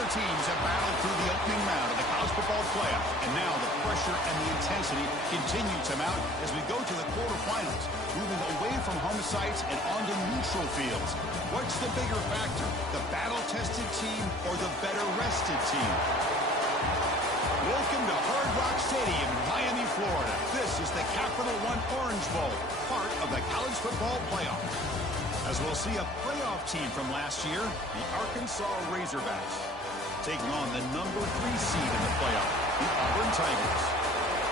Neither teams have battled through the opening round of the college football playoff, and now the pressure and the intensity continue to mount as we go to the quarterfinals, moving away from home sites and onto neutral fields. What's the bigger factor, the battle-tested team or the better-rested team? Welcome to Hard Rock Stadium in Miami, Florida. This is the Capital One Orange Bowl, part of the college football playoff. As we'll see a playoff team from last year, the Arkansas Razorbacks, taking on the number 3 seed in the playoff, the Auburn Tigers.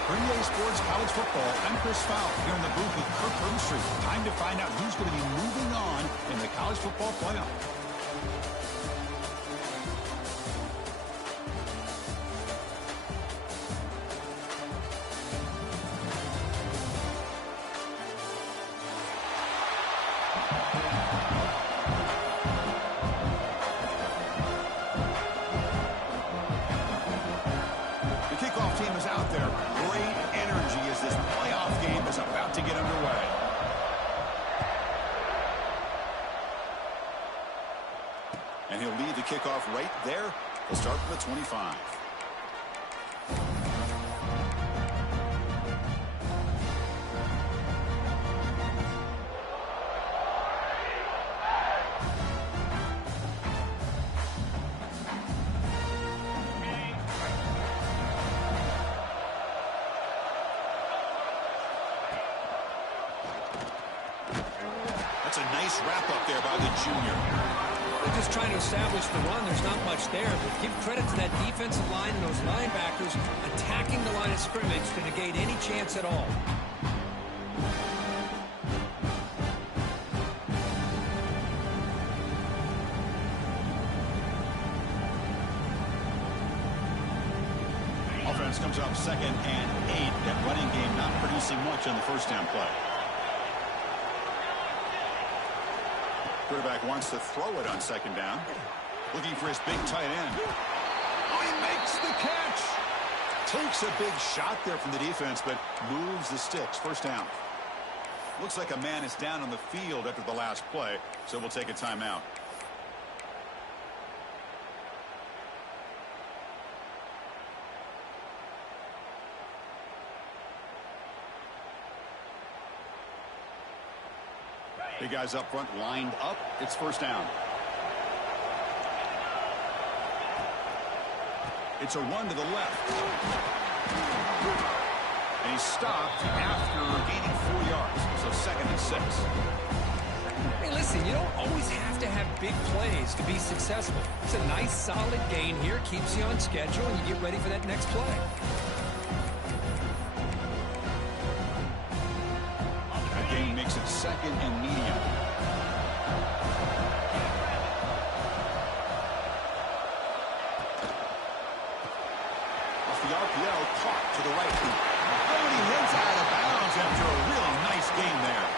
For EA Sports College Football, I'm Chris Fowle here in the booth with Kirk Herbstreit. Time to find out who's going to be moving on in the college football playoff. And he'll lead the kickoff right there. He'll start from the 25. That's a nice wrap up there by the junior. They're just trying to establish the run. There's not much there, but give credit to that defensive line and those linebackers attacking the line of scrimmage to negate any chance at all. Offense comes up 2nd and 8. That running game not producing much on the first down play. Quarterback wants to throw it on 2nd down. Looking for his big tight end. Oh, he makes the catch. Takes a big shot there from the defense, but moves the sticks. First down. Looks like a man is down on the field after the last play, so we'll take a timeout. Big guys up front lined up. It's first down. It's a run to the left. And he's stopped after gaining 4 yards. So 2nd and 6. Hey, listen, you don't always have to have big plays to be successful. It's a nice, solid gain here. Keeps you on schedule, and you get ready for that next play. Gain makes it 2nd and medium. Off the RPO, caught to the right. Oh, and he heads out of bounds after a really nice gain there.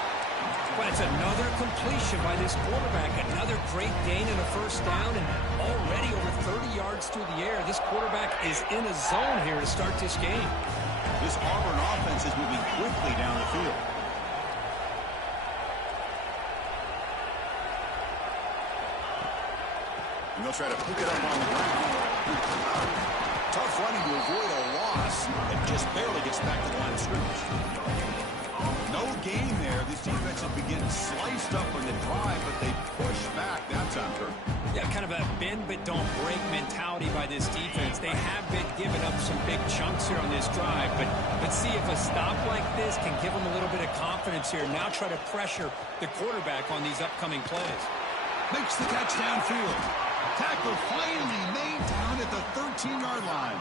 But it's another completion by this quarterback. Another great gain in a first down, and already over 30 yards through the air. This quarterback is in a zone here to start this game. This Auburn offense is moving quickly down the field. And they'll try to pick it up on the ground. Tough running to avoid a loss, and just barely gets back to the line of scrimmage. No gain there. This defense has been sliced up on the drive, but they push back that time, Kirk. Yeah, kind of a bend but don't break mentality by this defense. They have been giving up some big chunks here on this drive, but let's see if a stop like this can give them a little bit of confidence here. Now try to pressure the quarterback on these upcoming plays. Makes the catch downfield. Tackle finally made down at the 13-yard line.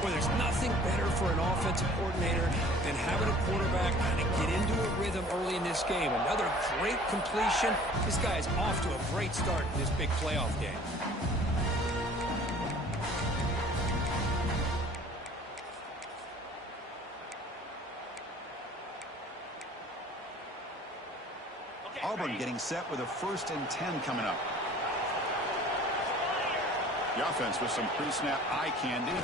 Boy, there's nothing better for an offensive coordinator than having a quarterback kind of get into a rhythm early in this game. Another great completion. This guy is off to a great start in this big playoff game. Auburn getting set with a 1st and 10 coming up. The offense with some pre-snap eye candy.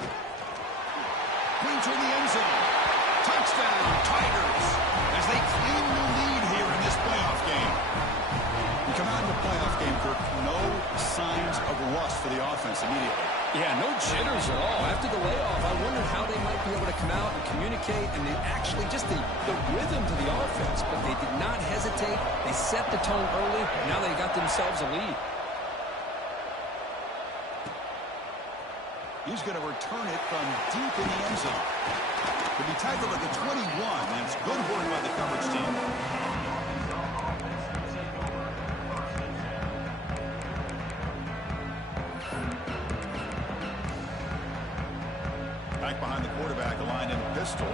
Queen to the end zone. Touchdown, Tigers, as they claim the lead here in this playoff game. You come out in the playoff game, Kirk, no signs of rust for the offense immediately. Yeah, no jitters at all. After the layoff, I wondered how they might be able to come out and communicate and actually just the rhythm to the offense. But they did not hesitate. They set the tone early. Now they got themselves a lead. He's going to return it from deep in the end zone. Could be tackled at the 21, and it's good work by the coverage team. Back behind the quarterback, aligned in pistol.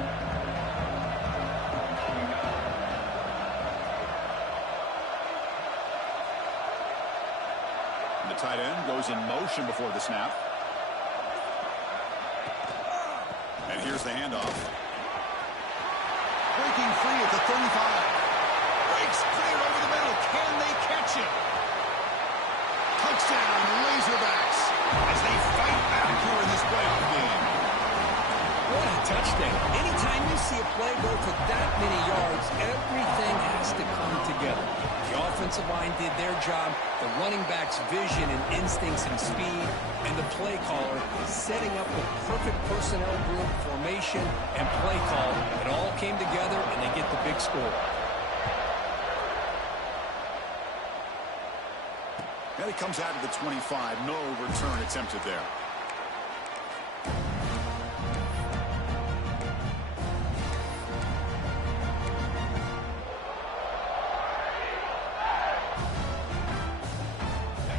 And the tight end goes in motion before the snap. And here's the handoff. Breaking free at the 35. Breaks clear over the middle. Can they catch it? Touchdown, Razorbacks, as they fight back here in this playoff game. What a touchdown. Anytime you see a play go for that many yards, everything has to come together. The offensive line did their job, the running back's vision and instincts and speed, and the play caller setting up the perfect personnel group, formation, and play call. It all came together, and they get the big score. And it comes out to the 25. No return attempted there.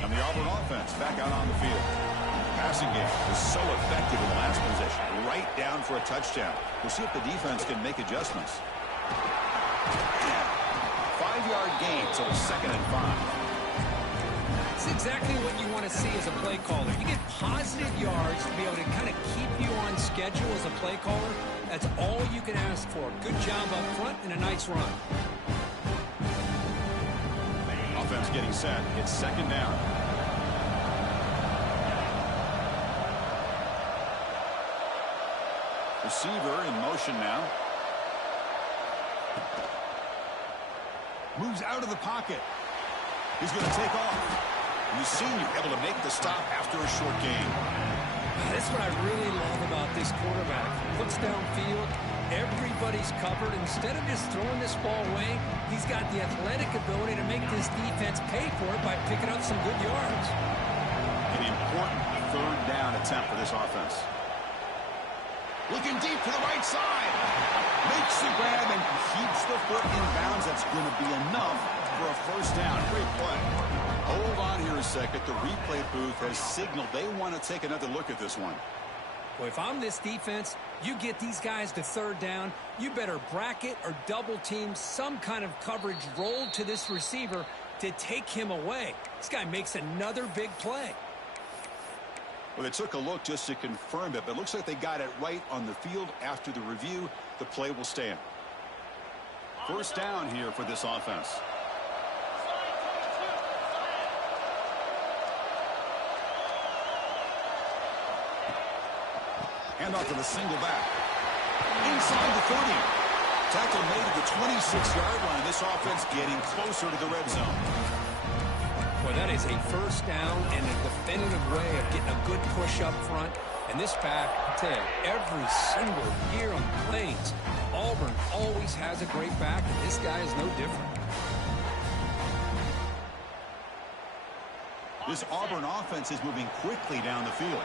And the Auburn offense back out on the field. Passing game was so effective in the last possession. Right down for a touchdown. We'll see if the defense can make adjustments. 5-yard gain, so it's 2nd and 5. It's exactly what you want to see as a play caller. You get positive yards to be able to kind of keep you on schedule as a play caller. That's all you can ask for. Good job up front and a nice run. Offense getting set. It's 2nd down. Receiver in motion now. Moves out of the pocket. He's going to take off. The senior able to make the stop after a short gain. That's what I really love about this quarterback. Looks downfield. Everybody's covered. Instead of just throwing this ball away, he's got the athletic ability to make this defense pay for it by picking up some good yards. An important 3rd down attempt for this offense. Looking deep to the right side. Makes the grab and keeps the foot in bounds. That's going to be enough for a 1st down. Great play. Hold on here a second. The replay booth has signaled they want to take another look at this one. Well, if I'm this defense, you get these guys to 3rd down, you better bracket or double team some kind of coverage rolled to this receiver to take him away. This guy makes another big play. Well, they took a look just to confirm it, but it looks like they got it right on the field. After the review, the play will stand. 1st down here for this offense. Handoff to the single back. Inside the 30. Tackle made at the 26-yard line. This offense getting closer to the red zone. Well, that is a 1st down and a definitive way of getting a good push up front. And this back, I tell you, every single year on the Plains, Auburn always has a great back, and this guy is no different. This Auburn offense is moving quickly down the field.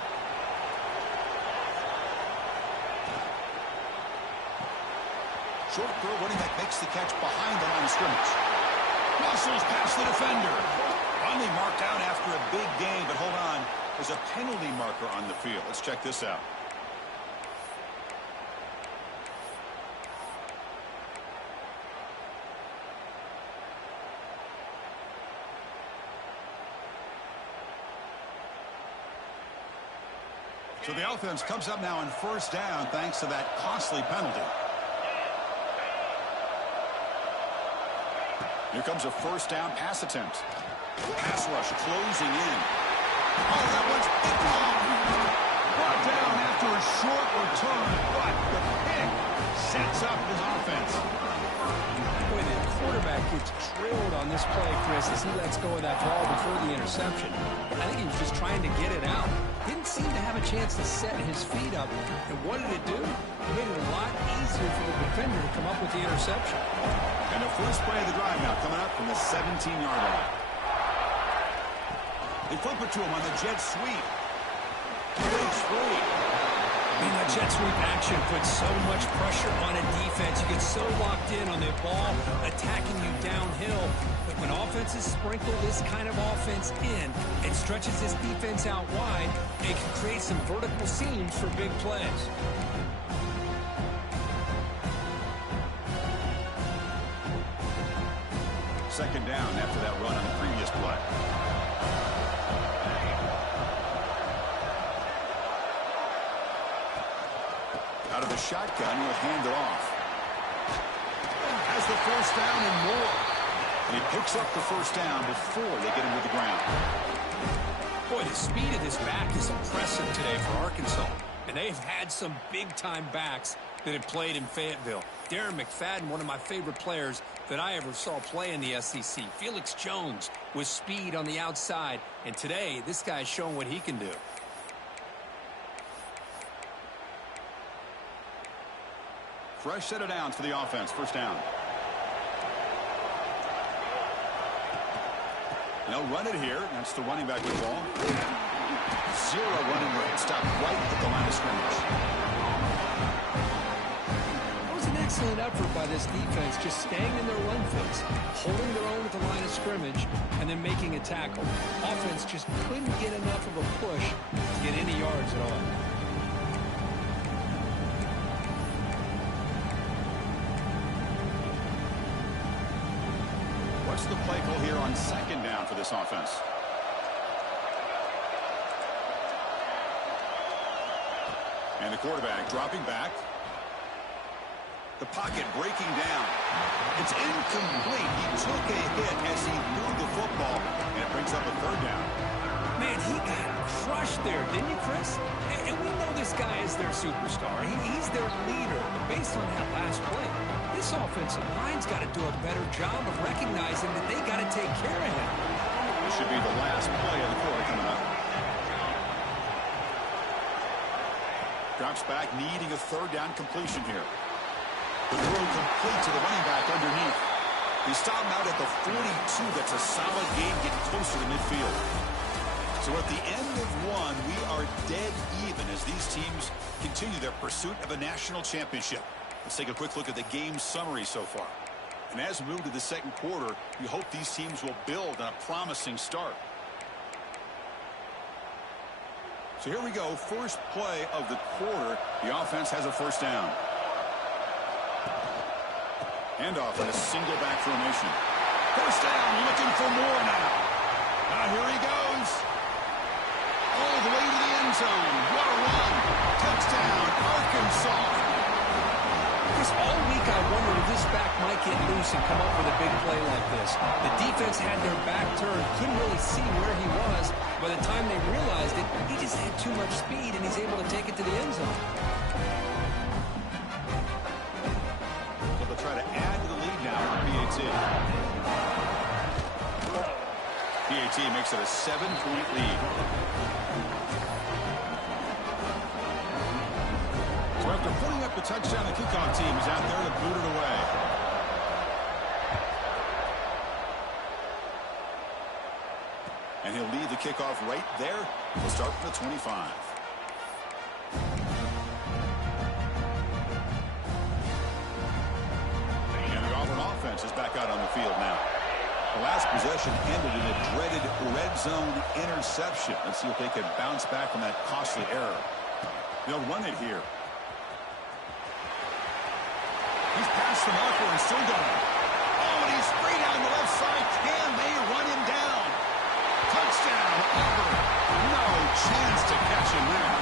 Short throw, running back makes the catch behind the line of scrimmage. Muscles past the defender. Finally marked out after a big gain, but hold on. There's a penalty marker on the field. Let's check this out. So the offense comes up now on 1st down thanks to that costly penalty. Here comes a 1st down pass attempt. Pass rush closing in. Oh, that one's picked off. Brought down after a short return, but the pick sets up his offense. Boy, the quarterback gets drilled on this play, Chris, as he lets go of that ball before the interception. I think he was just trying to get it out. Didn't seem to have a chance to set his feet up. And what did it do? It made it a lot easier for the defender to come up with the interception. And the first play of the drive now coming up from the 17-yard line. They flip it to him on the jet sweep. Breaks free. I mean, that jet sweep action puts so much pressure on a defense. You get so locked in on the ball attacking you downhill. But when offenses sprinkle this kind of offense in, it stretches this defense out wide. It can create some vertical seams for big plays. Second down after that run on the previous play. Out of the shotgun, he'll hand it off. Has the first down and more. And he picks up the first down before they get him to the ground. Boy, the speed of this back is impressive today for Arkansas. And they've had some big-time backs that have played in Fayetteville. Darren McFadden, one of my favorite players that I ever saw play in the SEC. Felix Jones with speed on the outside. And today, this guy's showing what he can do. Fresh set of downs for the offense. First down. And they'll run it here. That's the running back with the ball. Zero running rate. Stopped right at the line of scrimmage. It was an excellent effort by this defense, just staying in their run fits, holding their own at the line of scrimmage, and then making a tackle. Offense just couldn't get enough of a push to get any yards at all. What's the play call here on second down for this offense? And the quarterback dropping back. The pocket breaking down. It's incomplete. He took a hit as he threw the football, and it brings up a third down. Man, he got crushed there, didn't you, Chris? And we know this guy is their superstar. He's their leader. But based on that last play, this offensive line's got to do a better job of recognizing that they got to take care of him. This should be the last play of the quarter coming up. Drops back, needing a third down completion here. The throw complete to the running back underneath. He stopped out at the 42. That's a solid gain, getting closer to midfield. So at the end of one, we are dead even as these teams continue their pursuit of a national championship. Let's take a quick look at the game summary so far. And as we move to the second quarter, we hope these teams will build on a promising start. So here we go. First play of the quarter. The offense has a first down. Handoff in a single back formation. First down, looking for more now. Now here he goes. All the way to the end zone. What a run. Touchdown, Arkansas. Chris, all week I wondered if this back might get loose and come up with a big play like this. The defense had their back turned, couldn't really see where he was. By the time they realized it, he just had too much speed, and he's able to take it to the end zone. So they'll try to add to the lead now for PAT. PAT makes it a 7-point lead. So after putting up the touchdown, the kickoff team is out there to boot it away. And he'll lead the kickoff right there. We'll start from the 25. And the Auburn offense is back out on the field now. The last possession ended in a dreaded red zone interception. Let's see if they can bounce back from that costly error. They'll run it here. He's past the marker and still going. Oh, and he's free down the left side. Can they run him down? Touchdown, Auburn. No chance to catch him there.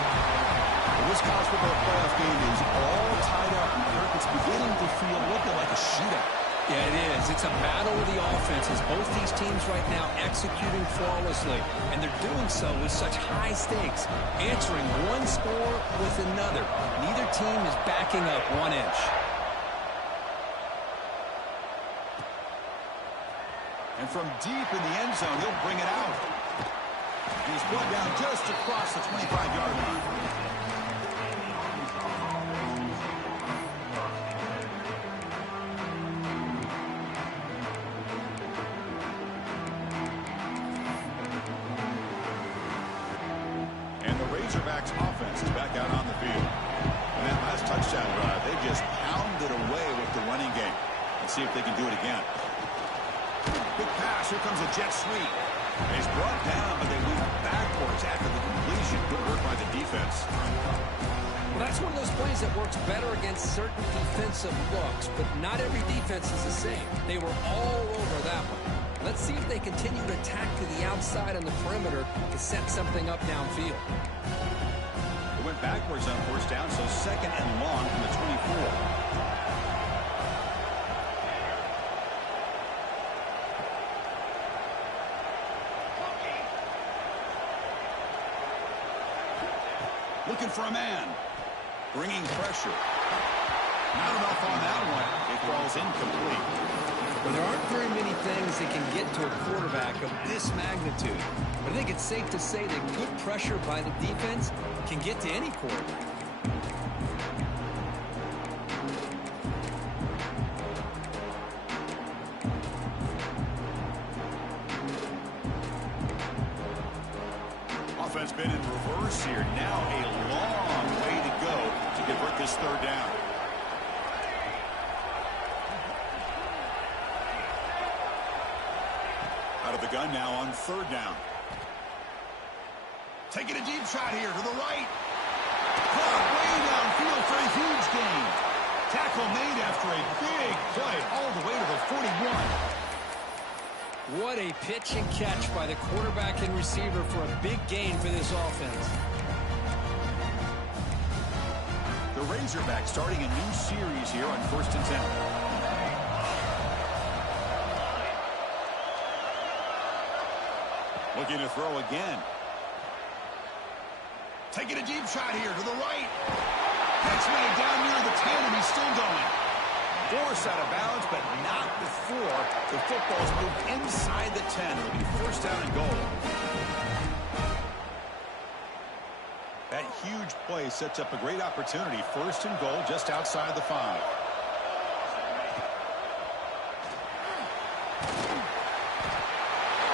Well, this college football playoff game is all tied up. And Kirk, it's beginning to feel looking like a shootout. Yeah, it is. It's a battle of the offenses. Both these teams right now executing flawlessly, and they're doing so with such high stakes, answering one score with another. Neither team is backing up 1 inch. And from deep in the end zone, he'll bring it out. He's brought down just across the 25-yard line. And the Razorbacks offense is back out on the field. And that last touchdown drive, they just pounded away with the running game. Let's see if they can do it again. Big pass. Here comes a jet sweep. He's brought down, but they move backwards after the completion. Good work by the defense. Well, that's one of those plays that works better against certain defensive looks, but not every defense is the same. They were all over that one. Let's see if they continue to attack to the outside on the perimeter to set something up downfield. They went backwards on first down, so second and long from the 24. Looking for a man. Bringing pressure. Not enough on that one. It falls incomplete. Well, there aren't very many things that can get to a quarterback of this magnitude. But I think it's safe to say that good pressure by the defense can get to any quarterback. Offense been in reverse here. Now a long way to go to convert this third down. Out of the gun now on third down. Taking a deep shot here to the right. Caught way downfield for a huge gain. Tackle made after a big play all the way to the 41. What a pitch and catch by the quarterback and receiver for a big gain for this offense. The Razorbacks starting a new series here on 1st and 10. Looking to throw again. Taking a deep shot here to the right. Catch made down near the 10, and he's still going. Forced out of bounds, but not before the football's moved inside the 10. It'll be first down and goal. That huge play sets up a great opportunity. First and goal just outside the 5.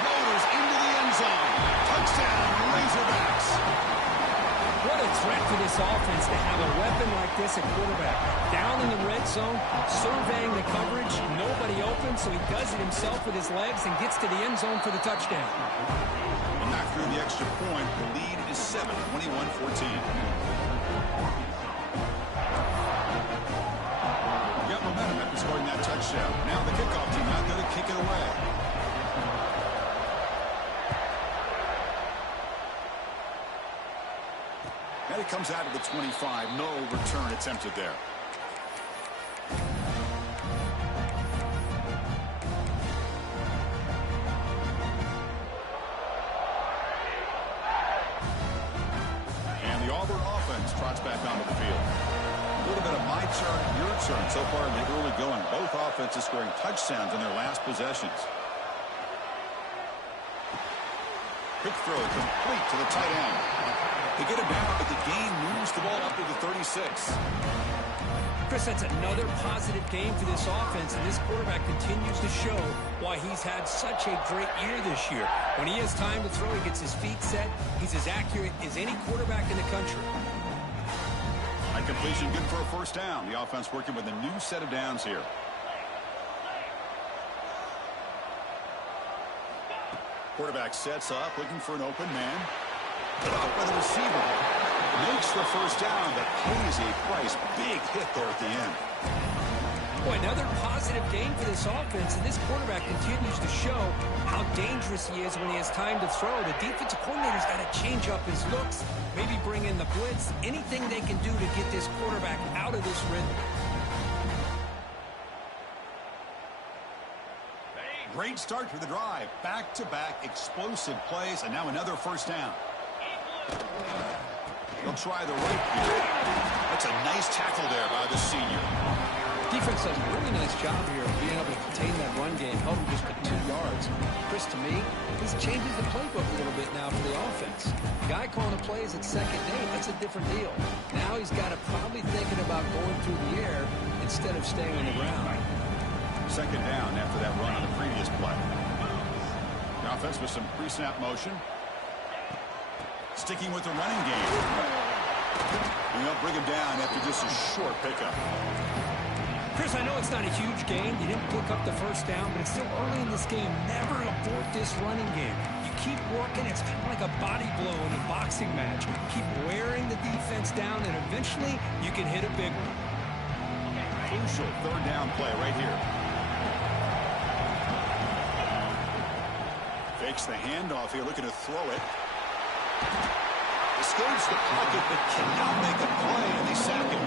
Motors into the end zone. Touchdown, Razorbacks. What a threat for this offense to have a weapon like this at quarterback. Down in the red zone, surveying the coverage, nobody open, so he does it himself with his legs and gets to the end zone for the touchdown. And not through the extra point. The lead is 7, 21-14. Got momentum after scoring that touchdown. Now the kickoff team out there to kick it away. And it comes out of the 25. No return attempted there. And the Auburn offense trots back onto the field. A little bit of my turn, your turn so far in the early going. Both offenses scoring touchdowns in their last possessions. Quick throw complete to the tight end. They get him down, but the gain moves the ball up to the 36. Chris, that's another positive game for this offense, and this quarterback continues to show why he's had such a great year this year. When he has time to throw, he gets his feet set. He's as accurate as any quarterback in the country. High completion, good for a first down. The offense working with a new set of downs here. Quarterback sets up, looking for an open man. Blocked by the receiver. Makes the first down, but pays a price. Big hit there at the end. Boy, another positive game for this offense, and this quarterback continues to show how dangerous he is when he has time to throw. The defensive coordinator's got to change up his looks, maybe bring in the blitz, anything they can do to get this quarterback out of this rhythm. Great start to the drive. Back-to-back explosive plays, and now another first down. They'll try the right here. That's a nice tackle there by the senior. Defense does a really nice job here of being able to contain that run game, held him just to 2 yards. Chris, to me, this changes the playbook a little bit now for the offense. Guy calling the plays at 2nd and 8, that's a different deal. Now he's got to probably thinking about going through the air instead of staying on the ground. 2nd down after that run on the previous play. The offense with some pre-snap motion. Sticking with the running game. And they'll bring him down after just a short pickup. Chris, I know it's not a huge gain. You didn't pick up the 1st down, but it's still early in this game. Never abort this running game. You keep working. It's kind of like a body blow in a boxing match. Keep wearing the defense down, and eventually you can hit a big one. Crucial 3rd down play right here. Fakes the handoff here, looking to throw it. Escapes the pocket, but cannot make a play, and they sack him.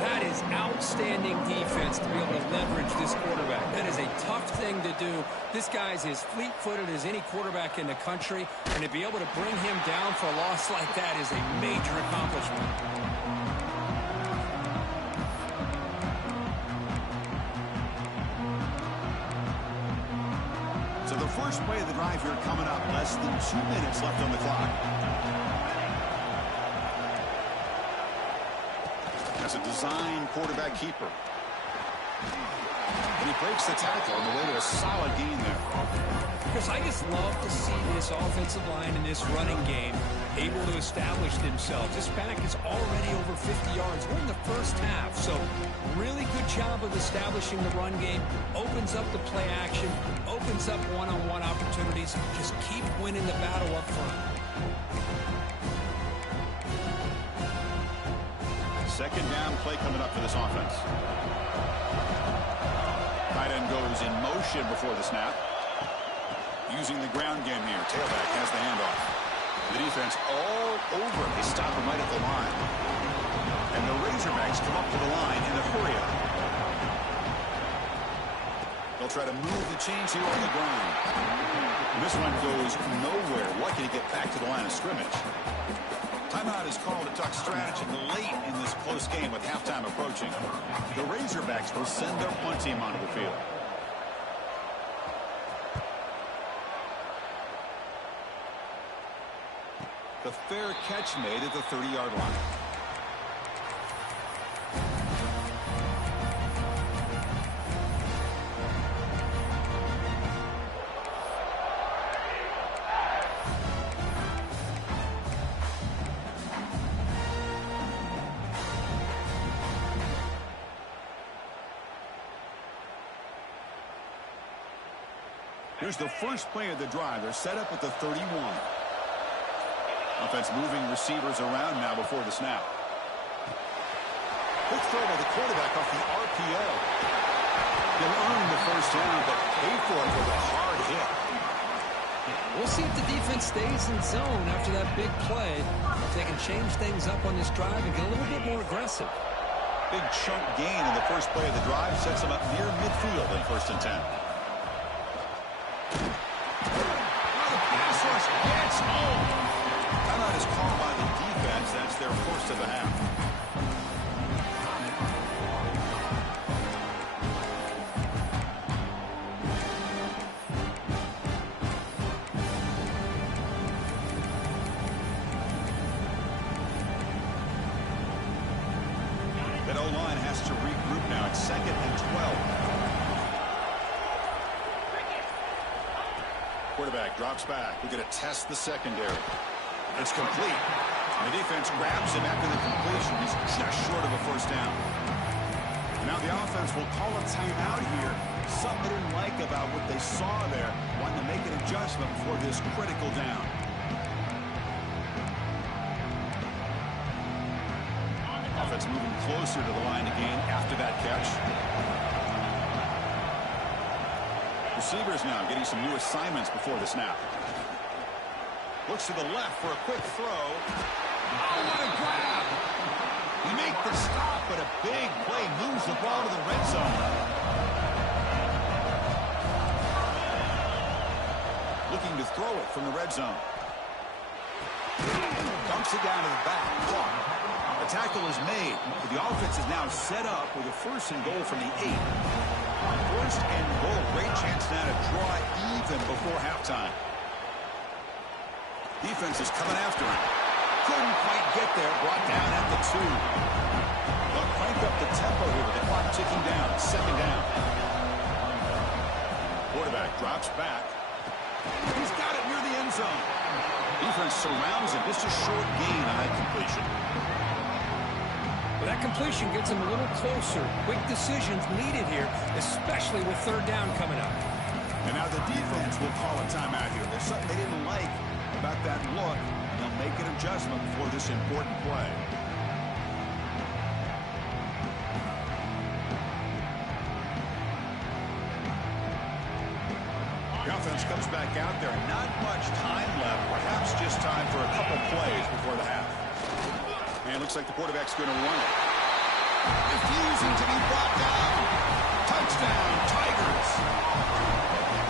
That is outstanding defense to be able to leverage this quarterback. That is a tough thing to do. This guy's as fleet-footed as any quarterback in the country, and to be able to bring him down for a loss like that is a major accomplishment. So the first play of the drive here coming up. Less than 2 minutes left on the clock. As a design quarterback keeper. And he breaks the tackle on the way to a solid gain there. Chris, I just love to see this offensive line in this running game able to establish themselves. This back is already over 50 yards. We're in the 1st half, so really good job of establishing the run game. Opens up the play action, opens up one-on-one opportunities. Just keep winning the battle up front. 2nd down play coming up for this offense. Tight end goes in motion before the snap. Using the ground game here. Tailback has the handoff. The defense all over him. They stop him right at the line. And the Razorbacks come up to the line in a hurry up. They'll try to move the chains here on the ground. And this one goes nowhere. Lucky to get back to the line of scrimmage. Timeout is called to talk strategy late in this close game with halftime approaching. The Razorbacks will send their punt team onto the field. The fair catch made at the 30-yard line. Here's the first play of the drive. They're set up at the 31. Offense moving receivers around now before the snap. Quick throw by the quarterback off the RPO. They'll earn the 1st down, but pay for it with a hard hit. We'll see if the defense stays in zone after that big play. If they can change things up on this drive and get a little bit more aggressive. Big chunk gain in the first play of the drive sets them up near midfield in 1st and 10. The pass rush gets home. Timeout is called by the defense. That's their 1st of the half. That O-line has to regroup now. It's 2nd and 12. Quarterback drops back. We're going to test the secondary. It's complete. The defense grabs him after the completion. He's just short of a 1st down. Now the offense will call a timeout here. Something they didn't like about what they saw there. Wanting to make an adjustment for this critical down. Offense moving closer to the line to gain after that catch. Receivers now getting some new assignments before the snap. Looks to the left for a quick throw. Oh, what a grab! He make the stop, but a big play moves the ball to the red zone. Looking to throw it from the red zone. Dumps it down to the back. A tackle is made. The offense is now set up with a 1st and goal from the 8. 1st and goal. Great chance now to draw even before halftime. Defense is coming after him. Couldn't quite get there. Brought down at the 2. They'll crank up the tempo here with the clock ticking down. 2nd down. Quarterback drops back. He's got it near the end zone. Defense surrounds him. Just a short gain on that completion. Well, that completion gets him a little closer. Quick decisions needed here, especially with 3rd down coming up. And now the defense will call a timeout here. There's something they didn't like about that look. They'll make an adjustment for this important play. The offense comes back out there. Not much time left. Perhaps just time for a couple plays before the half. And it looks like the quarterback's going to run it. Refusing to be brought down. Touchdown, Tigers.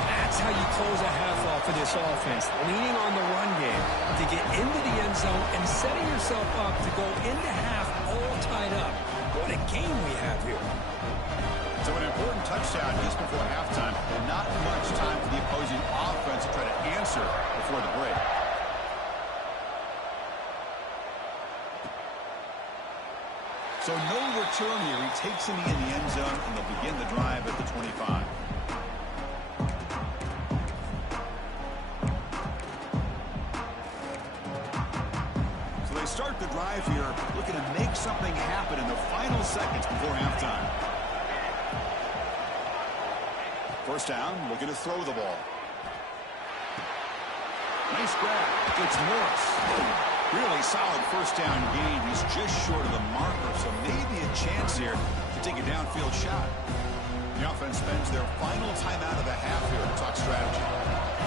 That's how you close a half off of this offense. Leaning on the run game to get into the end zone and setting yourself up to go into half all tied up. What a game we have here. So an important touchdown just before halftime. Not much time for the opposing offense to try to answer before the break. So no return here. He takes him in the end zone, and they'll begin the drive at the 25. So they start the drive here, looking to make something happen in the final seconds before halftime. 1st down, looking to throw the ball. Nice grab. It's Morris. Really solid 1st down gain. He's just short of the marker, so maybe a chance here to take a downfield shot. The offense spends their final timeout of the half here to talk strategy.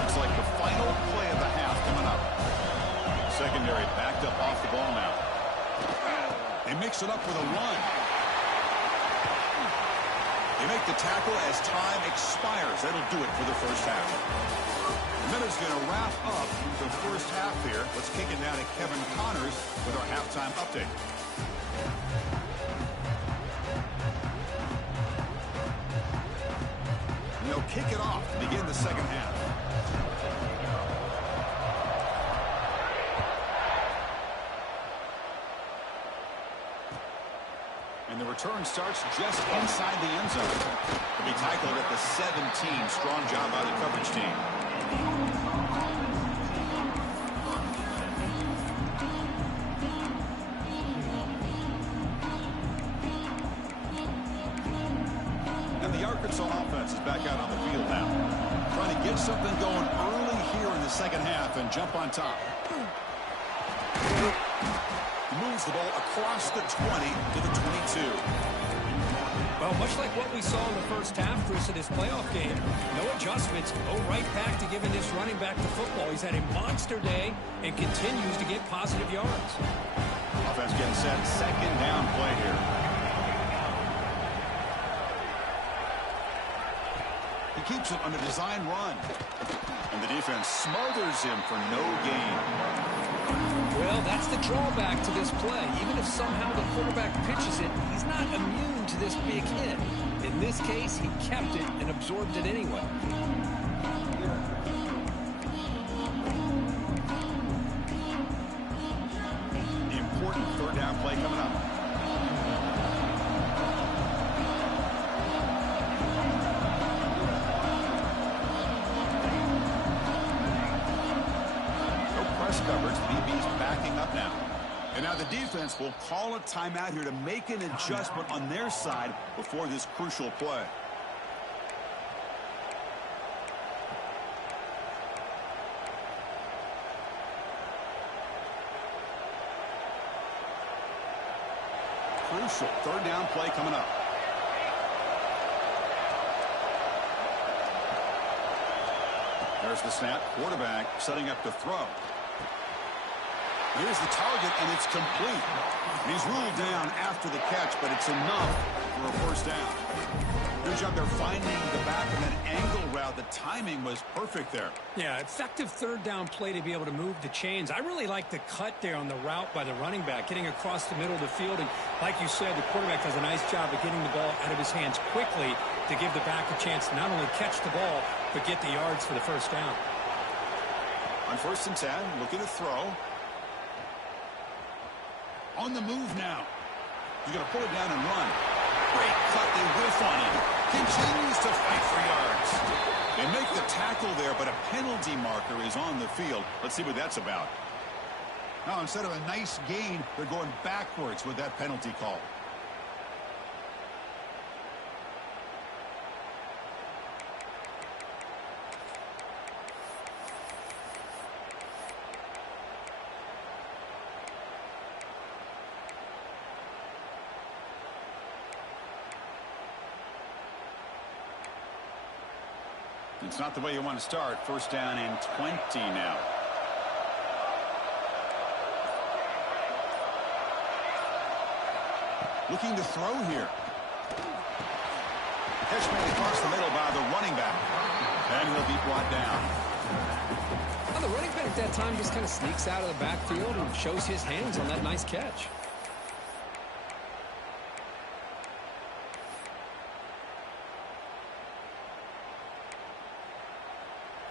It's like the final play of the half coming up. Secondary backed up off the ball now. They mix it up with a run. They make the tackle as time expires. That'll do it for the 1st half. And then it's going to wrap up the 1st half here. Let's kick it now to Kevin Connors with our halftime update. And they'll kick it off to begin the 2nd half. And the return starts just inside the end zone. He'll be tackled at the 17. Strong job by the coverage team. And the Arkansas offense is back out on the field now. Trying to get something going early here in the 2nd half and jump on top. Moves the ball across the 20 to the 22. Well, much like what we saw in the 1st half, Chris, of this playoff game, no adjustments, go right back to giving this running back the football. He's had a monster day and continues to get positive yards. Offense getting set. 2nd down play here. He keeps it on a design run. And the defense smothers him for no gain. Well, that's the drawback to this play. Even if somehow the quarterback pitches it, he's not immune to this big hit. In this case, he kept it and absorbed it anyway. The important 3rd down play coming up. Coverage. DB's backing up now. And now the defense will call a timeout here to make an adjustment on their side before this crucial play. Crucial 3rd down play coming up. There's the snap. Quarterback setting up to throw. Here's the target, and it's complete. He's ruled down after the catch, but it's enough for a first down. Good job there finding the back of that angle route. The timing was perfect there. Yeah, effective third down play to be able to move the chains. I really like the cut there on the route by the running back, getting across the middle of the field. And like you said, the quarterback does a nice job of getting the ball out of his hands quickly to give the back a chance to not only catch the ball, but get the yards for the first down. On 1st and 10, looking to throw. On the move now. He's going to pull it down and run. Great cut. They whiff on him. Continues to fight for yards. They make the tackle there, but a penalty marker is on the field. Let's see what that's about. Now, instead of a nice gain, they're going backwards with that penalty call. It's not the way you want to start. First down and 20 now. Looking to throw here. Catch made across the middle by the running back. And he'll be brought down. Well, the running back at that time just kind of sneaks out of the backfield and shows his hands on that nice catch.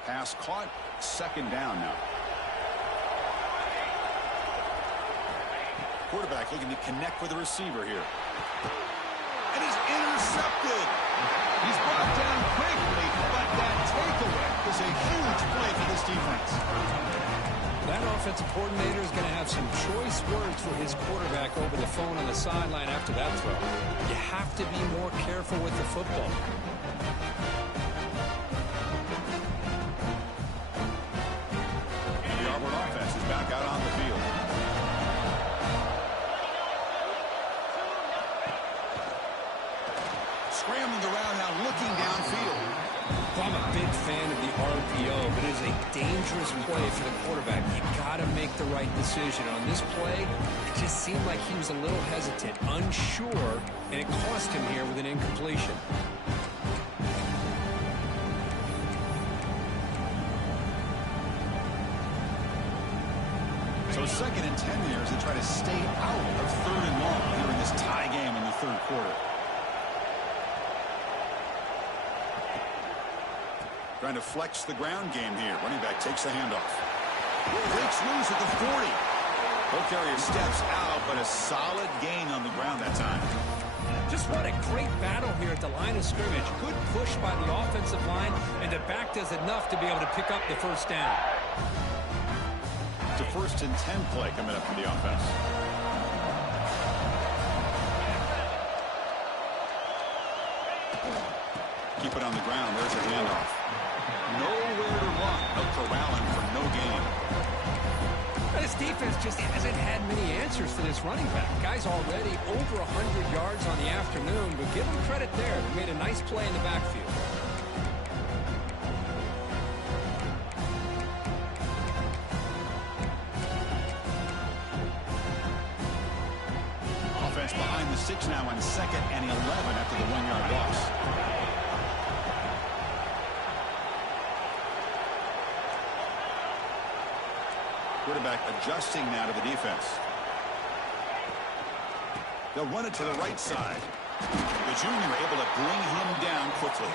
Pass caught. Second down now. Quarterback looking to connect with the receiver here. And he's intercepted. He's brought down quickly, but that takeaway is a huge play for this defense. That offensive coordinator is going to have some choice words for his quarterback over the phone on the sideline after that throw. You have to be more careful with the football. The Auburn offense is back out on the field. Scrambling around now, looking downfield. Well, I'm a big fan of the RPO, but it is a dangerous play for the quarterback. You got to make the right decision. On this play, it just seemed like he was a little hesitant, unsure, and it cost him here with an incompletion. So 2nd and 10 here as they try to stay out of 3rd and long here in this tie game in the 3rd quarter. Trying to flex the ground game here. Running back takes the handoff. Breaks loose at the 40. Ball carrier steps out, but a solid gain on the ground that time. Just what a great battle here at the line of scrimmage. Good push by the offensive line, and the back does enough to be able to pick up the first down. It's a 1st and 10 play coming up for the offense. Keep it on the ground. There's a handoff. Nowhere to run. No corralling for no gain. This defense just hasn't had many answers for this running back. Guy's already over 100 yards on the afternoon, but give him credit there. He made a nice play in the backfield. Offense behind the 6 now on 2nd and 11 after the 1-yard loss. Quarterback adjusting now to the defense. They'll run it to the right side. The junior able to bring him down quickly.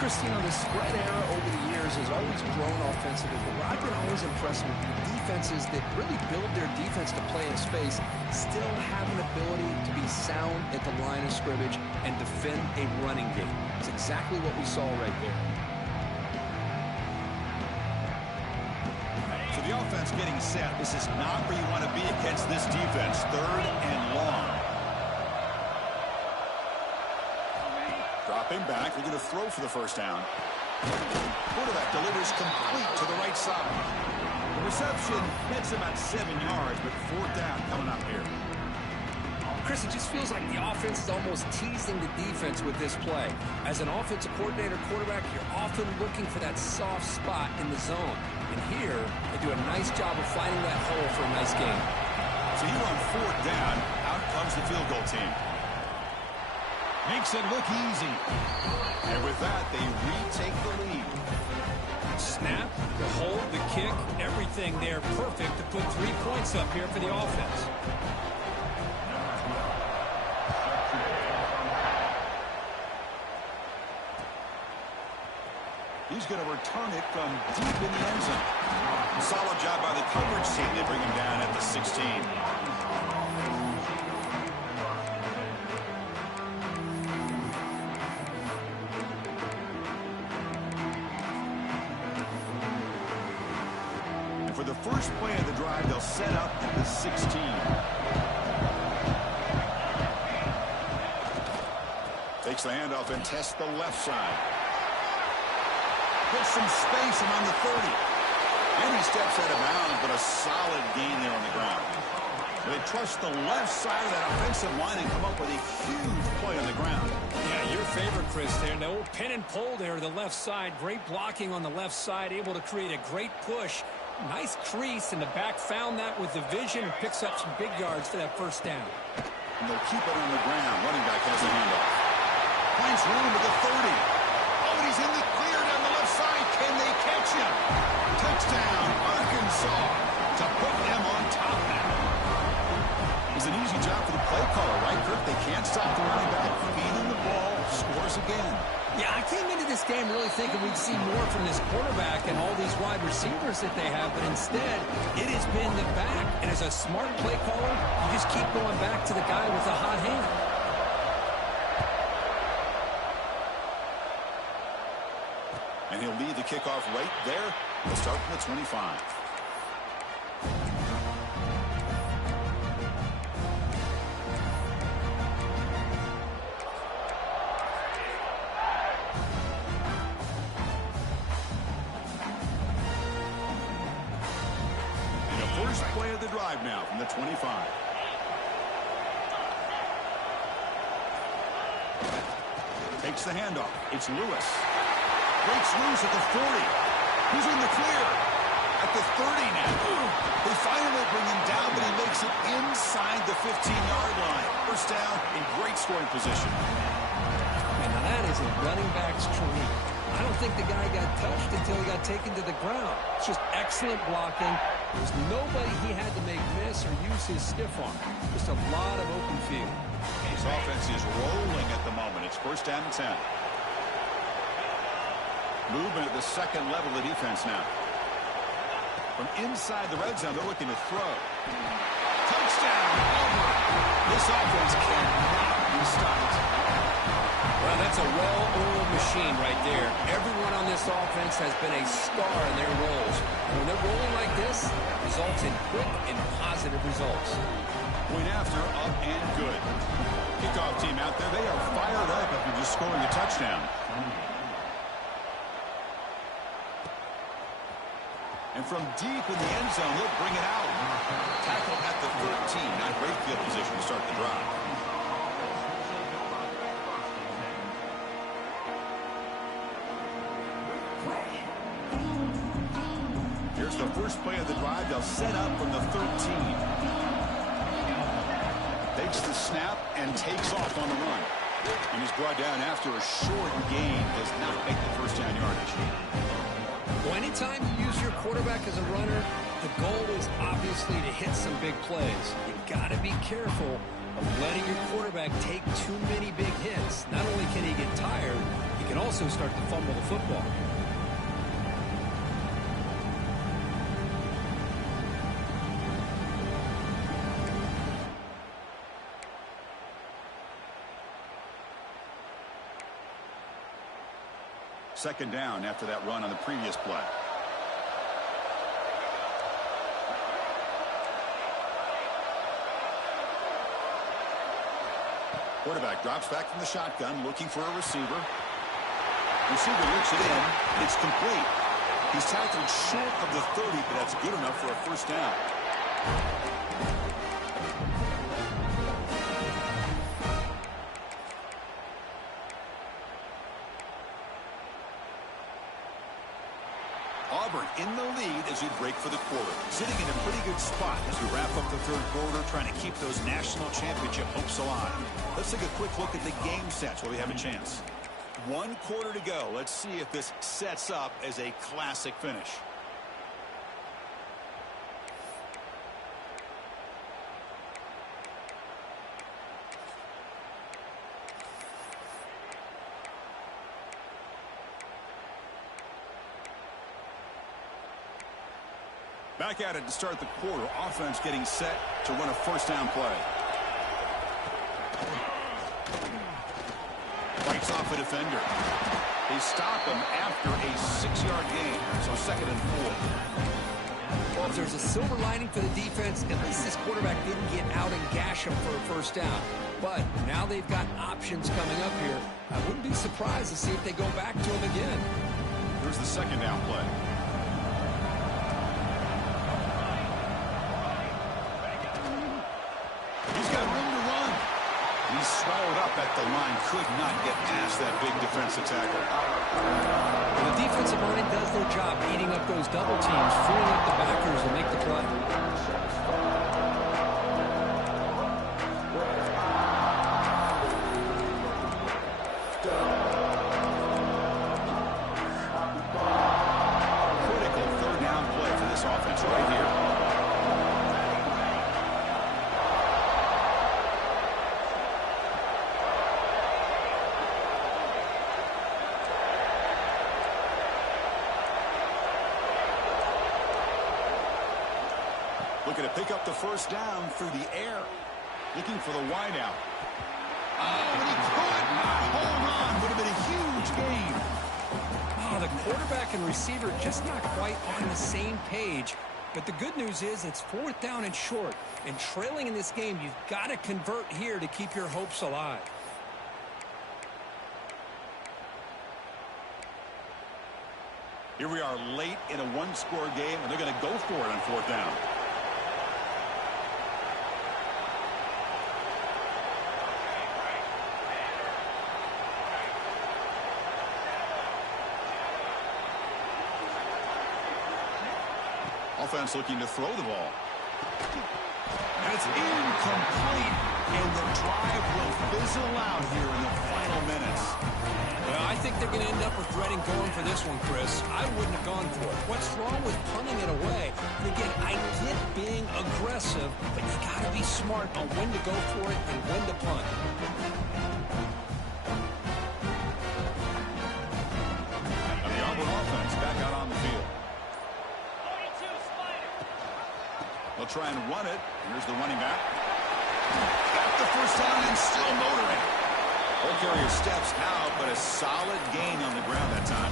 Christine, the spread era over the years has always grown offensively, but what I've been always impressed with the defenses that really build their defense to play in space still have an ability to be sound at the line of scrimmage and defend a running game. It's exactly what we saw right there. So the offense getting set. This is not where you want to be against this defense. 3rd and long. Dropping back. They're going to throw for the first down. Quarterback delivers complete to the right side. The reception gets about 7 yards, but 4th down coming up here. Chris, it just feels like the offense is almost teasing the defense with this play. As an offensive coordinator, quarterback, you're often looking for that soft spot in the zone. And here, they do a nice job of finding that hole for a nice gain. So here on 4th down, out comes the field goal team. Makes it look easy. And with that, they retake the lead. Snap, the hold, the kick, everything there perfect to put 3 points up here for the offense. He's going to return it from deep in the end zone. Solid job by the coverage team. They bring him down at the 16. And for the first play of the drive, they'll set up at the 16. Takes the handoff and tests the left side. Gets some space around the 30. And he steps out of bounds, but a solid gain there on the ground. They trust the left side of that offensive line and come up with a huge play on the ground. Yeah, your favorite, Chris, there. The old pin and pull there to the left side. Great blocking on the left side, able to create a great push. Nice crease in the back. Found that with the vision and picks up some big yards for that first down. And they'll keep it on the ground. Running back has the handoff. Finds room at the 30. Oh, and he's in the clear down the left side. Can they catch him? Touchdown, Arkansas, to put them on top now. It's an easy job for the play caller, right, Kirk? They can't stop the running back. Feeding the ball, scores again. Yeah, I came into this game really thinking we'd see more from this quarterback and all these wide receivers that they have, but instead, it has been the back. And as a smart play caller, you just keep going back to the guy with the hot hand. And he'll lead the kickoff right there. We'll start from the 25. And the first play of the drive now from the 25. Takes the handoff. It's Lewis. Breaks loose at the 40. He's in the clear. At the 30 now. They finally bring him down, but he makes it inside the 15-yard line. First down in great scoring position. And that is a running back's dream. I don't think the guy got touched until he got taken to the ground. It's just excellent blocking. There's nobody he had to make miss or use his stiff arm. Just a lot of open field. His offense is rolling at the moment. It's first down and 10. Movement at the second level of the defense now. From inside the red zone, they're looking to throw. Touchdown, Auburn. This offense cannot be stopped. Well, that's a well-oiled machine right there. Everyone on this offense has been a star in their roles. And when they're rolling like this, it results in quick and positive results. Point after, up and good. Kickoff team out there, they are fired up after just scoring a touchdown. And from deep in the end zone, they'll bring it out. Tackle at the 13. Not great field position to start the drive. Here's the first play of the drive. They'll set up from the 13. Takes the snap and takes off on the run. And he's brought down after a short gain. Does not make the first down yardage. Well, anytime you use your quarterback as a runner, the goal is obviously to hit some big plays. You've got to be careful of letting your quarterback take too many big hits. Not only can he get tired, he can also start to fumble the football. Second down after that run on the previous play. Quarterback drops back from the shotgun, looking for a receiver. Receiver looks it in. It's complete. He's tackled short of the 30, but that's good enough for a first down. Auburn in the lead as we break for the quarter. Sitting in a pretty good spot as we wrap up the third quarter, trying to keep those national championship hopes alive. Let's take a quick look at the game sets while we have a chance. 1 quarter to go. Let's see if this sets up as a classic finish. Back at it to start the quarter. Offense getting set to run a first down play. Fights off a defender. They stop him after a 6-yard gain. So 2nd and 4. Well, if there's a silver lining for the defense, at least this quarterback didn't get out and gash him for a first down. But now they've got options coming up here. I wouldn't be surprised to see if they go back to him again. Here's the 2nd down play. Swallowed up at the line, could not get past that big defensive tackle. Well, the defensive line does their job eating up those double teams, freeing up the backers to make the play. Critical 3rd down play for this offense right here. Looking to pick up the first down through the air. Looking for the wideout. Oh, and he could not hold on. Would have been a huge gain. Oh, the quarterback and receiver just not quite on the same page. But the good news is it's 4th down and short. And trailing in this game, you've got to convert here to keep your hopes alive. Here we are late in a 1-score game, and they're going to go for it on 4th down. Offense looking to throw the ball. That's incomplete, and the drive will fizzle out here in the final minutes. Well, I think they're going to end up regretting going for this one, Chris. I wouldn't have gone for it. What's wrong with punting it away? And again, I get being aggressive, but you got to be smart on when to go for it and when to punt. And the Auburn offense back out on the field. They'll try and run it. Here's the running back. Got the first down and still motoring. Ball carrier steps out, but a solid gain on the ground that time.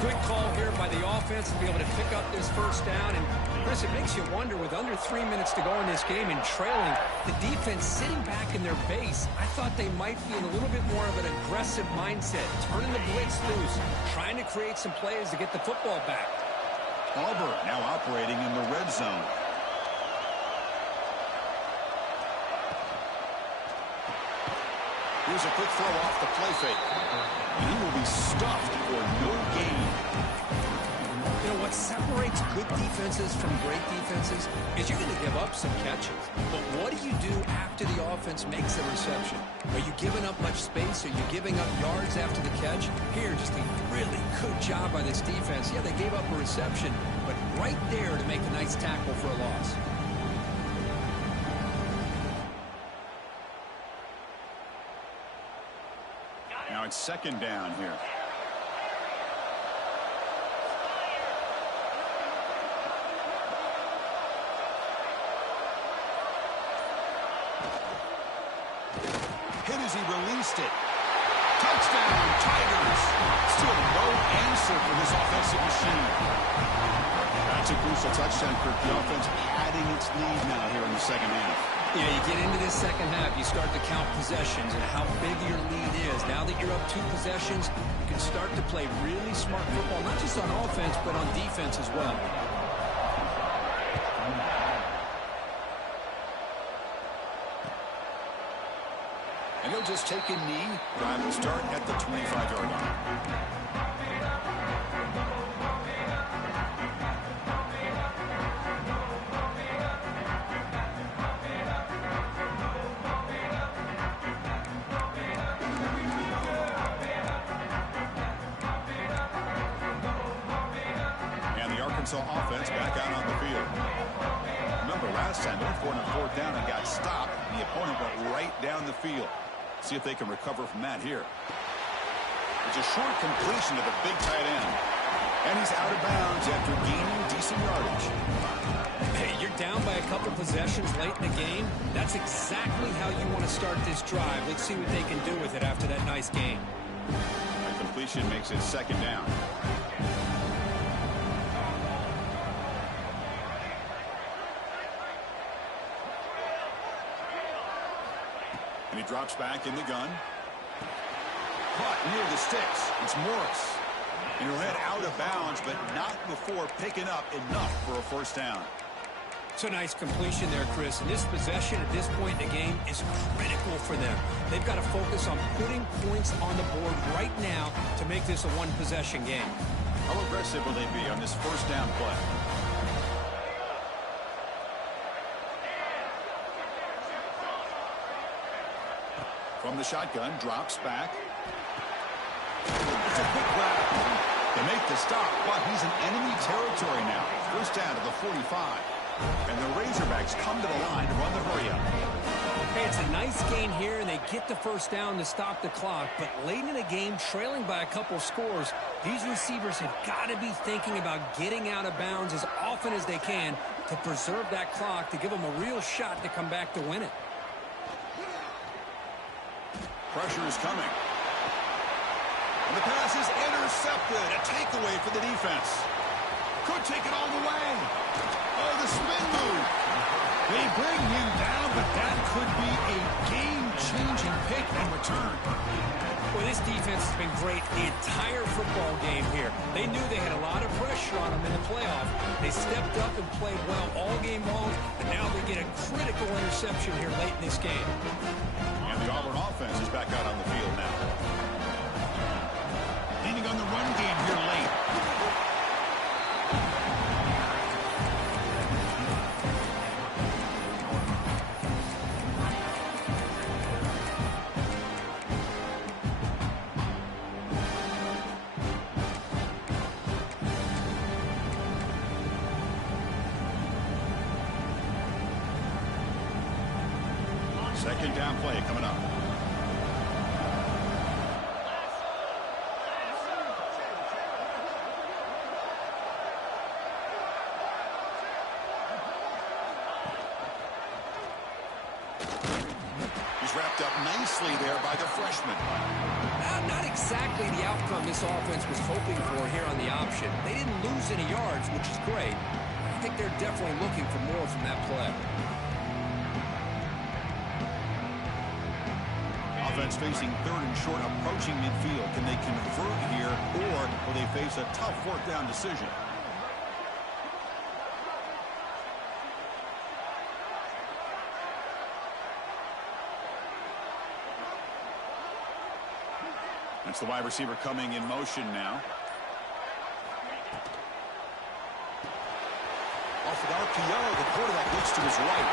Quick call here by the offense to be able to pick up this first down. And, Chris, it makes you wonder, with under 3 minutes to go in this game and trailing, the defense sitting back in their base, I thought they might be in a little bit more of an aggressive mindset, turning the blitz loose, trying to create some plays to get the football back. Auburn now operating in the red zone. Here's a quick throw off the play fake. And he will be stuffed for no gain. You know, what separates good defenses from great defenses is you're going to give up some catches. But what do you do after the offense makes a reception? Are you giving up much space? Are you giving up yards after the catch? Here, just a really good job by this defense. Yeah, they gave up a reception, but right there to make a nice tackle for a loss. Now it's 2nd down here. Hit as he released it. Touchdown, Tigers. Still no answer for this offensive machine. That's a crucial touchdown, Kirk. The offense padding its lead now here in the 2nd half. Yeah, you get into this 2nd half, you start to count possessions and how big your lead is. Now that you're up 2 possessions, you can start to play really smart football, not just on offense, but on defense as well. And he'll just take a knee. Drive will start at the 25-yard line. Arkansas offense back out on the field. Remember last time they went for it on fourth down and got stopped. The opponent went right down the field. See if they can recover from that here. It's a short completion to the big tight end. And he's out of bounds after gaining decent yardage. Hey, you're down by a couple possessions late in the game. That's exactly how you want to start this drive. Let's see what they can do with it after that nice game. A completion makes it second down. And he drops back in the gun. Caught near the sticks. It's Morris. And he'll head out of bounds, but not before picking up enough for a first down. It's a nice completion there, Chris. And this possession at this point in the game is critical for them. They've got to focus on putting points on the board right now to make this a one-possession game. How aggressive will they be on this first down play? From the shotgun, drops back. It's a quick grab. They make the stop, but he's in enemy territory now. First down to the 45. And the Razorbacks come to the line to run the hurry-up. Hey, it's a nice gain here, and they get the first down to stop the clock. But late in the game, trailing by a couple scores, these receivers have got to be thinking about getting out of bounds as often as they can to preserve that clock, to give them a real shot to come back to win it. Pressure is coming. And the pass is intercepted. A takeaway for the defense. Could take it all the way. Oh, the spin move. They bring him down, but that could be a game-changing pick in return. Well, this defense has been great the entire football game here. They knew they had a lot of pressure on them in the playoff. They stepped up and played well all game long, and now they get a critical interception here late in this game. And the Auburn offense is back out on the field now. Leaning on the run game here late. Second down play coming up. He's wrapped up nicely there by the freshman. Not exactly the outcome this offense was hoping for here on the option. They didn't lose any yards, which is great. I think they're definitely looking for more from that play. Offense facing third and short, approaching midfield. Can they convert here, or will they face a tough fourth down decision? That's the wide receiver coming in motion now. Off of RPO, the quarterback looks to his right.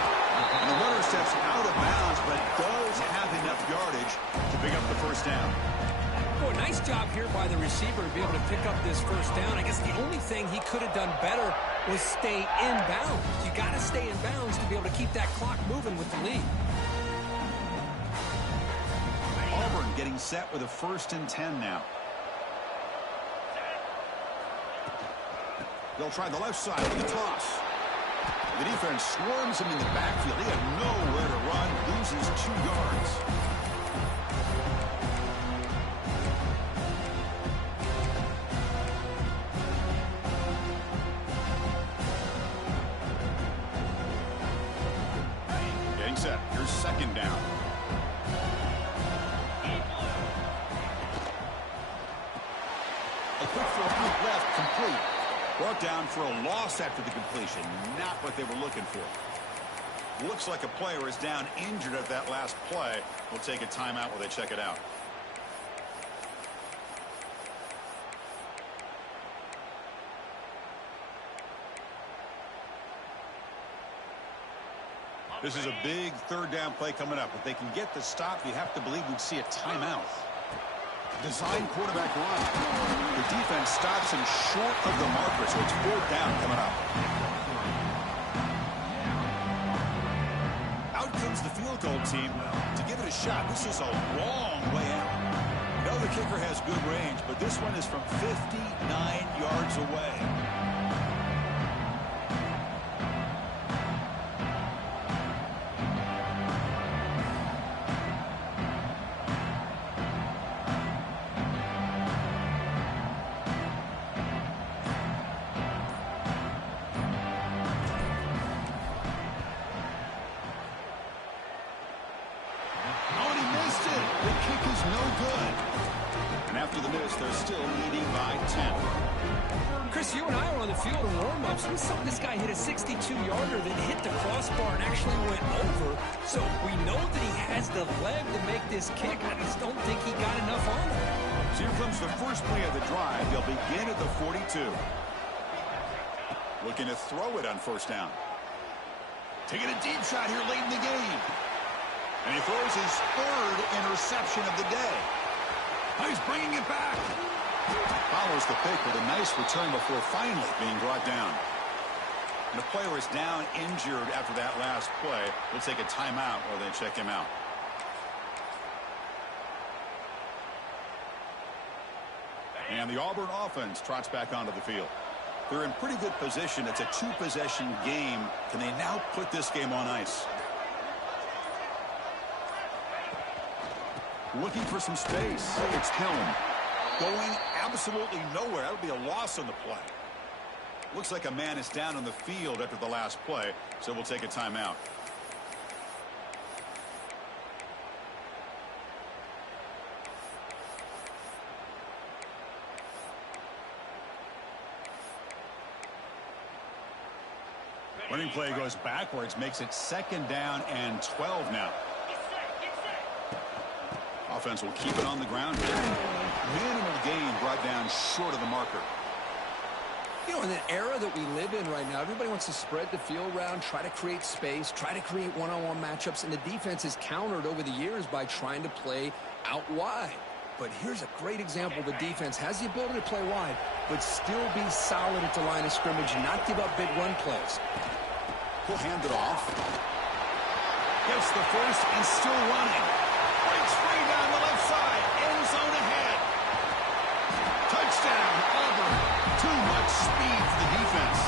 And the runner steps out of bounds, but does have enough yardage to pick up the first down. Boy, nice job here by the receiver to be able to pick up this first down. I guess the only thing he could have done better was stay in bounds. You got to stay in bounds to be able to keep that clock moving with the lead. Auburn getting set with a 1st and 10 now. They'll try the left side with the toss. The defense swarms him in the backfield. He had nowhere to run, loses 2 yards. Getting set. Here's second down. A quick 4 left, complete. Brought down for a loss after the completion. Not what they were looking for. Looks like a player is down injured at that last play. We'll take a timeout while they check it out. This is a big 3rd down play coming up. If they can get the stop, you have to believe we'd see a timeout. Design quarterback run. The defense stops him short of the marker, so it's 4th down coming up. Out comes the field goal team to give it a shot. This is a long way out. No, the kicker has good range, but this one is from 59 yards away. Chris, you and I were on the field in warm-ups. We saw this guy hit a 62-yarder that hit the crossbar and actually went over. So we know that he has the leg to make this kick. I just don't think he got enough on it. So here comes the first play of the drive. They'll begin at the 42. Looking to throw it on 1st down. Taking a deep shot here late in the game. And he throws his 3rd interception of the day. Now he's bringing it back. Follows the pick with a nice return before finally being brought down. And the player is down injured after that last play. We'll take a timeout while they check him out. And the Auburn offense trots back onto the field. They're in pretty good position. It's a 2-possession game. Can they now put this game on ice? Looking for some space. It's Helm. Going absolutely nowhere. That would be a loss on the play. Looks like a man is down on the field after the last play, so we'll take a timeout. Running play goes backwards, makes it 2nd down and 12 now. Offense will keep it on the ground here. Minimal gain brought down short of the marker. You know, in the era that we live in right now, everybody wants to spread the field around, try to create space, try to create one-on-one matchups, and the defense is countered over the years by trying to play out wide. But here's a great example. The defense has the ability to play wide, but still be solid at the line of scrimmage, not give up big run plays. He'll hand it off. Gets the first and still running. Breaks free down the left side. End zone ahead. Touchdown, Auburn. Too much speed for the defense.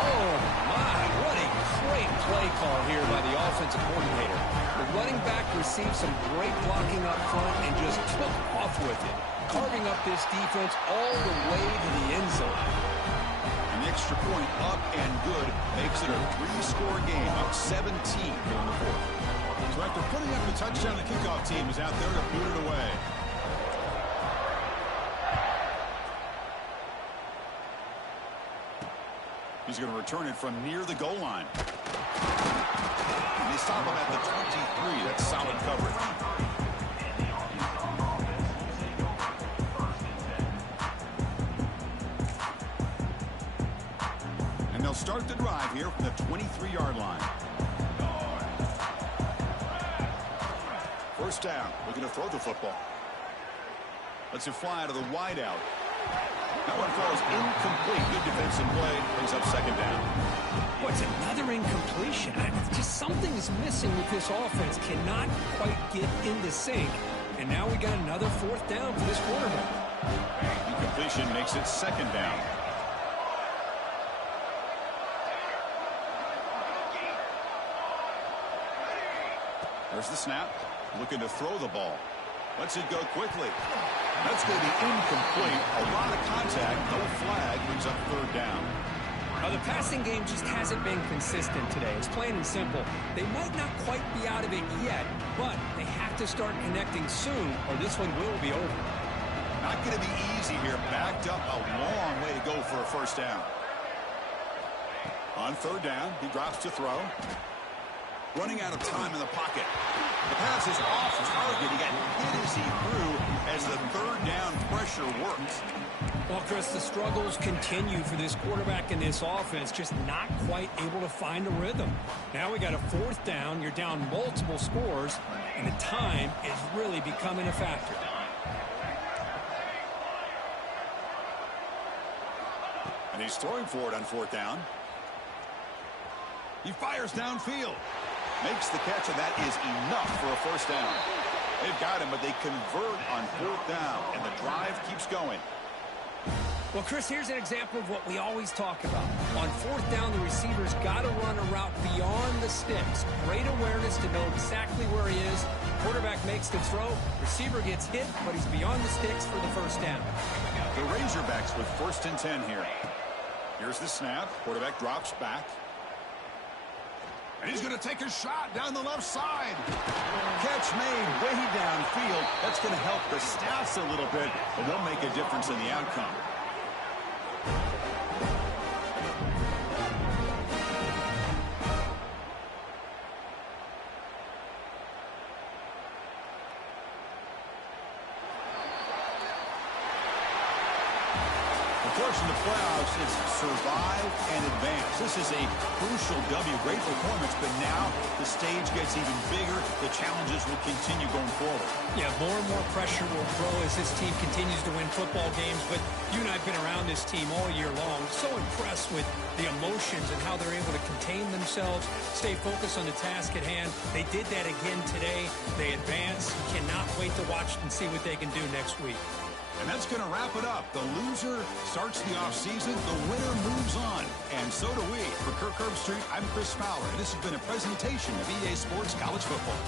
Oh, my. What a great play call here by the offensive coordinator. The running back received some great blocking up front and just took off with it, carving up this defense all the way to the end zone. An extra point up and good makes it a 3-score game, up 17 here in the 4th. So after putting up the touchdown, the kickoff team is out there to boot it away. He's going to return it from near the goal line. And they stop him at the 23. That's solid coverage. And they'll start the drive here from the 23-yard line. 1st down. Looking to throw the football. Lets it fly to the wideout. That one falls incomplete. Good defensive play. Brings up 2nd down. What's another incompletion? Just something is missing with this offense. Cannot quite get into sync. And now we got another 4th down for this quarterback. Incompletion makes it 2nd down. There's the snap. Looking to throw the ball. Lets it go quickly. That's going to be incomplete. A lot of contact. No flag. Brings up 3rd down. Now, the passing game just hasn't been consistent today. It's plain and simple. They might not quite be out of it yet, but they have to start connecting soon, or this one will be over. Not going to be easy here. Backed up a long way to go for a 1st down. On 3rd down, he drops to throw. Running out of time in the pocket. The pass is off target. He got hit as he threw as the 3rd down pressure works. Well, Chris, the struggles continue for this quarterback in this offense, just not quite able to find a rhythm. Now we got a 4th down. You're down multiple scores, and the time is really becoming a factor. And he's throwing for it on 4th down. He fires downfield. Makes the catch, and that is enough for a 1st down. They've got him, but they convert on 4th down, and the drive keeps going. Well, Chris, here's an example of what we always talk about. On 4th down, the receiver's got to run a route beyond the sticks. Great awareness to know exactly where he is. Quarterback makes the throw. Receiver gets hit, but he's beyond the sticks for the 1st down. The Razorbacks with 1st and 10 here. Here's the snap. Quarterback drops back. And he's going to take a shot down the left side. Catch made way downfield. That's going to help the stats a little bit, but won't make a difference in the outcome. Of course, in the playoffs, it's survive and advance. This is a crucial W. Great performance, but now the stage gets even bigger. The challenges will continue going forward. Yeah, more and more pressure will grow as this team continues to win football games. But you and I have been around this team all year long. So impressed with the emotions and how they're able to contain themselves, stay focused on the task at hand. They did that again today. They advance. Cannot wait to watch and see what they can do next week. And that's going to wrap it up. The loser starts the offseason. The winner moves on. And so do we. For Kirk Herbstreit, I'm Chris Fowler. And this has been a presentation of EA Sports College Football.